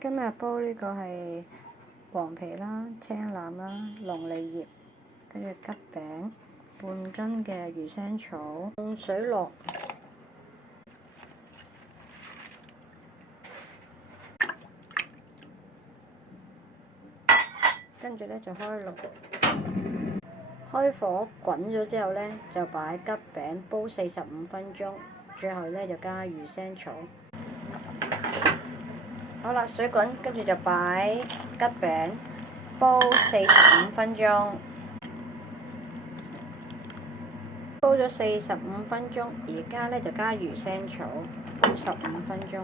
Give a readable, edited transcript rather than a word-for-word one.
今日煲呢個係黃皮啦、青欖啦、龍脷葉，跟住桔餅，半斤嘅魚腥草，用水落，跟住咧就開爐，開火滾咗之後咧就擺桔餅煲45分鐘，最後咧就加魚腥草。好啦，水滾，跟住就擺桔餅，煲45分鐘。煲咗45分鐘，而家咧就加魚腥草，煲15分鐘。